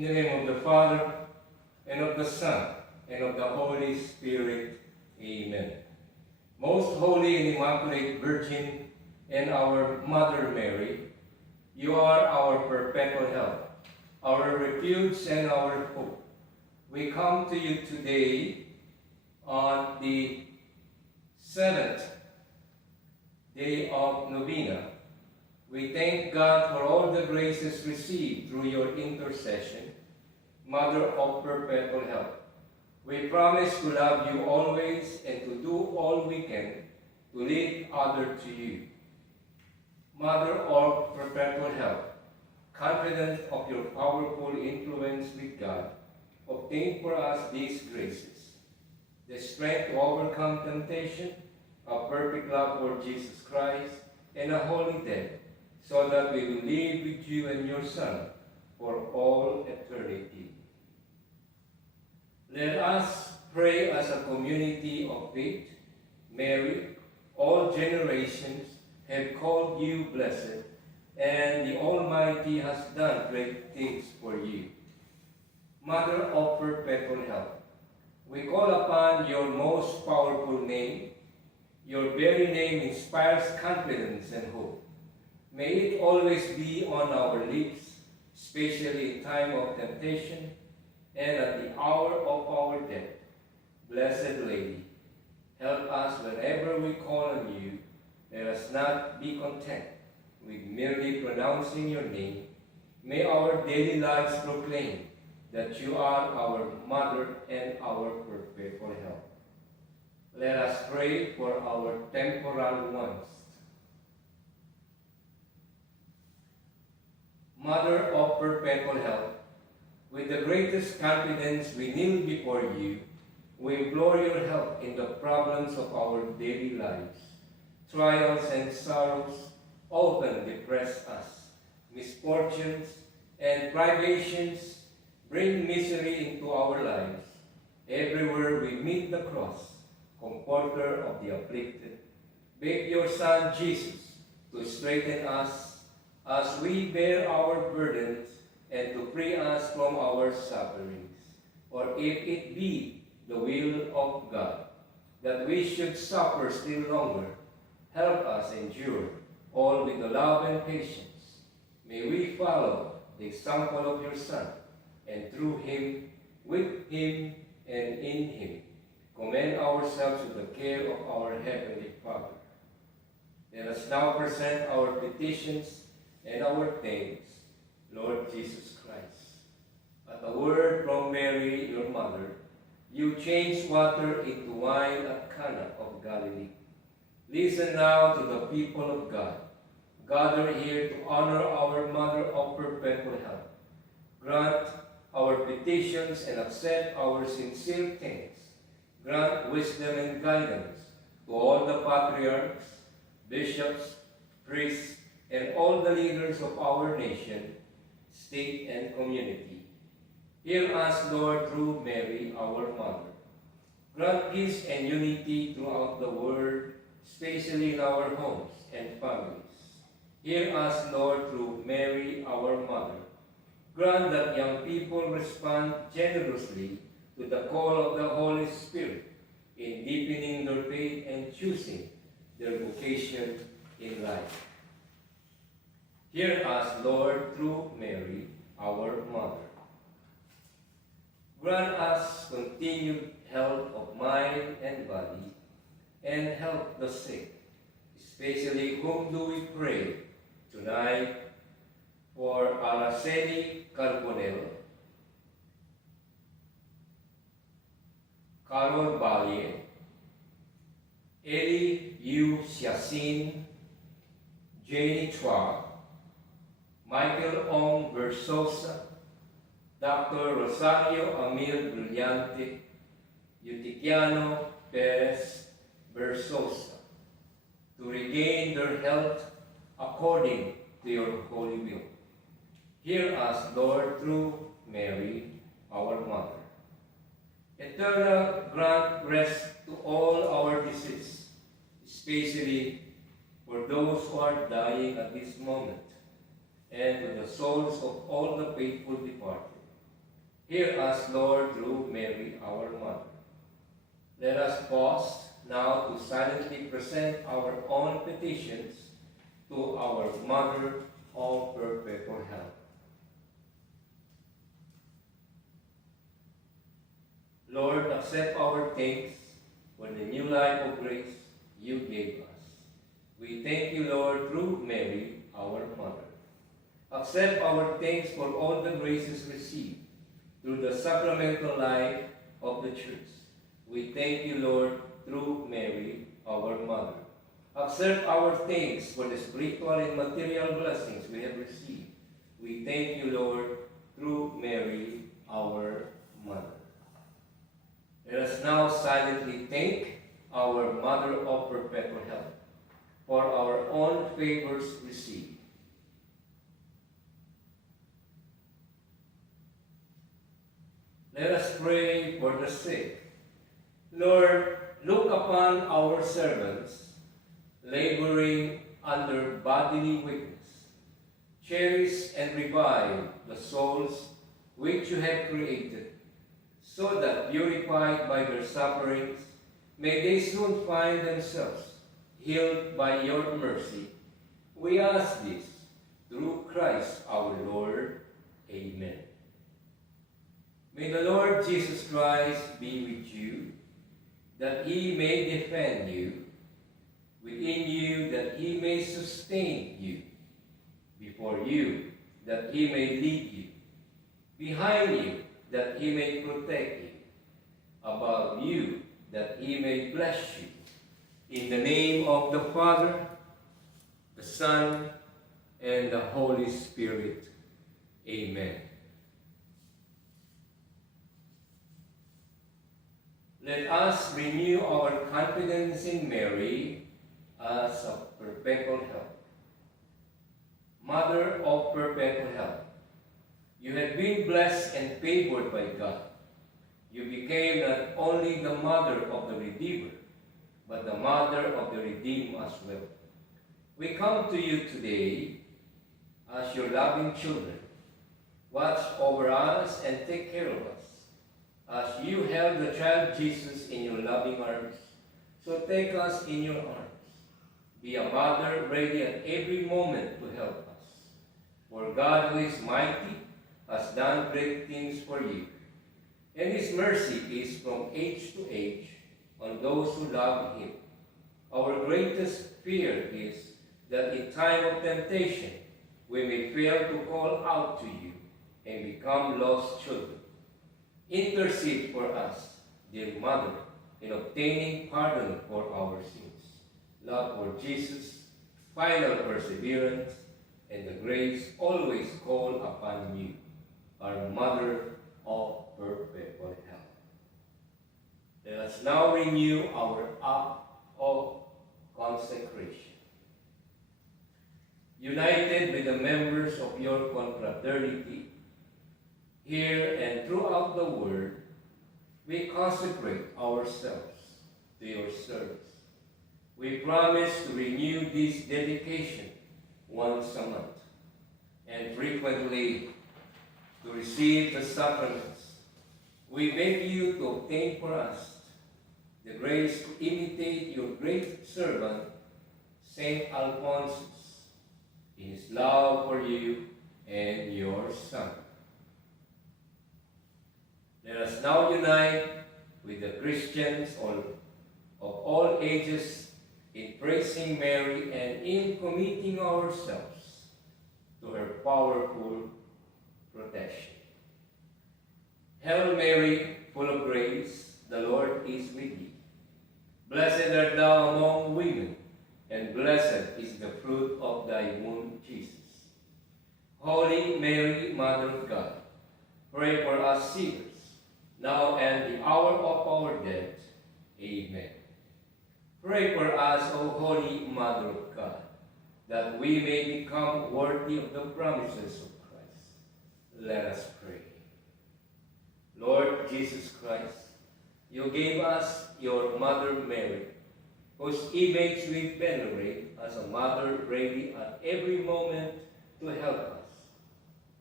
In the name of the Father, and of the Son, and of the Holy Spirit. Amen. Most Holy and Immaculate Virgin, and our Mother Mary, you are our perpetual help, our refuge and our hope. We come to you today on the 7th day of Novena. We thank God for all the graces received through your intercession, Mother of Perpetual Help. We promise to love you always and to do all we can to lead others to you. Mother of Perpetual Help, confident of your powerful influence with God, obtain for us these graces: the strength to overcome temptation, a perfect love for Jesus Christ, and a holy death, so that we will live with you and your Son for all eternity. Let us pray as a community of faith. Mary, all generations have called you blessed, and the Almighty has done great things for you. Mother of Perpetual Help, we call upon your most powerful name. Your very name inspires confidence and hope. May it always be on our lips, especially in time of temptation and at the hour of our death. Blessed Lady, help us whenever we call on you. Let us not be content with merely pronouncing your name. May our daily lives proclaim that you are our Mother and our perpetual help. Let us pray for our temporal ones. Mother of Perpetual Help, with the greatest confidence we kneel before you. We implore your help in the problems of our daily lives. Trials and sorrows often depress us. Misfortunes and privations bring misery into our lives. Everywhere we meet the cross, comforter of the afflicted. Beg your Son Jesus to strengthen us as we bear our burdens and to free us from our sufferings. Or if it be the will of God that we should suffer still longer, help us endure all with the love and patience. May we follow the example of your Son, and through him, with him, and in him, commend ourselves to the care of our Heavenly Father. Let us now present our petitions and our thanks, Lord Jesus Christ. At a word from Mary, your mother, you changed water into wine at Cana of Galilee. Listen now to the people of God, gathered here to honor our Mother of Perpetual Help. Grant our petitions and accept our sincere thanks. Grant wisdom and guidance to all the patriarchs, bishops, priests, and all the leaders of our nation, state, and community. Hear us, Lord, through Mary, our Mother. Grant peace and unity throughout the world, especially in our homes and families. Hear us, Lord, through Mary, our Mother. Grant that young people respond generously to the call of the Holy Spirit in deepening their faith and choosing their vocation in life. Hear us, Lord, through Mary, our Mother. Grant us continued health of mind and body, and help the sick, especially whom do we pray tonight for Araceli Carbonell, Carol Valle, Eli Yu Xiaxin, Janie Chua, Michael Ong Versosa, Dr. Rosario Amil Brillante, Eutiquiano Perez Versosa, to regain their health according to your holy will. Hear us, Lord, through Mary, our Mother. Eternal grant rest to all our deceased, especially for those who are dying at this moment, and to the souls of all the faithful departed. Hear us, Lord, through Mary, our Mother. Let us pause now to silently present our own petitions to our Mother of Perpetual Help. Lord, accept our thanks for the new life of grace you gave us. We thank you, Lord, through Mary, our Mother. Accept our thanks for all the graces received through the sacramental life of the Church. We thank you, Lord, through Mary, our Mother. Accept our thanks for the spiritual and material blessings we have received. We thank you, Lord, through Mary, our Mother. Let us now silently thank our Mother of Perpetual Help for our own favors received. Let us pray for the sick. Lord, look upon our servants, laboring under bodily weakness. Cherish and revive the souls which you have created, so that, purified by their sufferings, may they soon find themselves healed by your mercy. We ask this through Christ our Lord. Amen. May the Lord Jesus Christ be with you, that he may defend you, within you, that he may sustain you, before you, that he may lead you, behind you, that he may protect you, above you, that he may bless you. In the name of the Father, the Son, and the Holy Spirit. Amen. Let us renew our confidence in Mary as a perpetual help. Mother of perpetual help, you have been blessed and favored by God. You became not only the mother of the Redeemer, but the mother of the redeemed as well. We come to you today as your loving children. Watch over us and take care of us, as you held the child Jesus in your loving arms. So take us in your arms. Be a mother ready at every moment to help us. For God, who is mighty, has done great things for you, and his mercy is from age to age on those who love him. Our greatest fear is that in time of temptation, we may fail to call out to you and become lost children. Intercede for us, dear Mother, in obtaining pardon for our sins, love for Jesus, final perseverance, and the grace always call upon you, our Mother of perpetual help. Let us now renew our act of consecration. United with the members of your confraternity, here and throughout the world, we consecrate ourselves to your service. We promise to renew this dedication once a month, and frequently to receive the sacraments. We beg you to obtain for us the grace to imitate your great servant, Saint Alphonsus, in his love for you and your Son. Let us now unite with the Christians of all ages in praising Mary and in committing ourselves to her powerful protection. Hail Mary, full of grace, the Lord is with thee. Blessed art thou among women, and blessed is the fruit of thy womb, Jesus. Holy Mary, Mother of God, pray for us sinners, now and the hour of our death. Amen. Pray for us, O Holy Mother of God, that we may become worthy of the promises of Christ. Let us pray. Lord Jesus Christ, you gave us your Mother Mary, whose image we venerate as a mother ready at every moment to help us.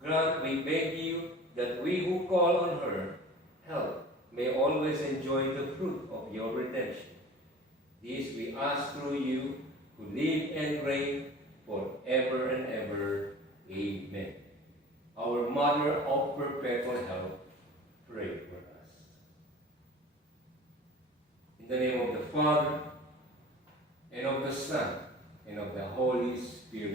Grant, we beg you, that we who call on her help may always enjoy the fruit of your redemption. This we ask through you, who live and reign forever and ever. Amen. Our Mother of Perpetual Help, pray for us. In the name of the Father, and of the Son, and of the Holy Spirit.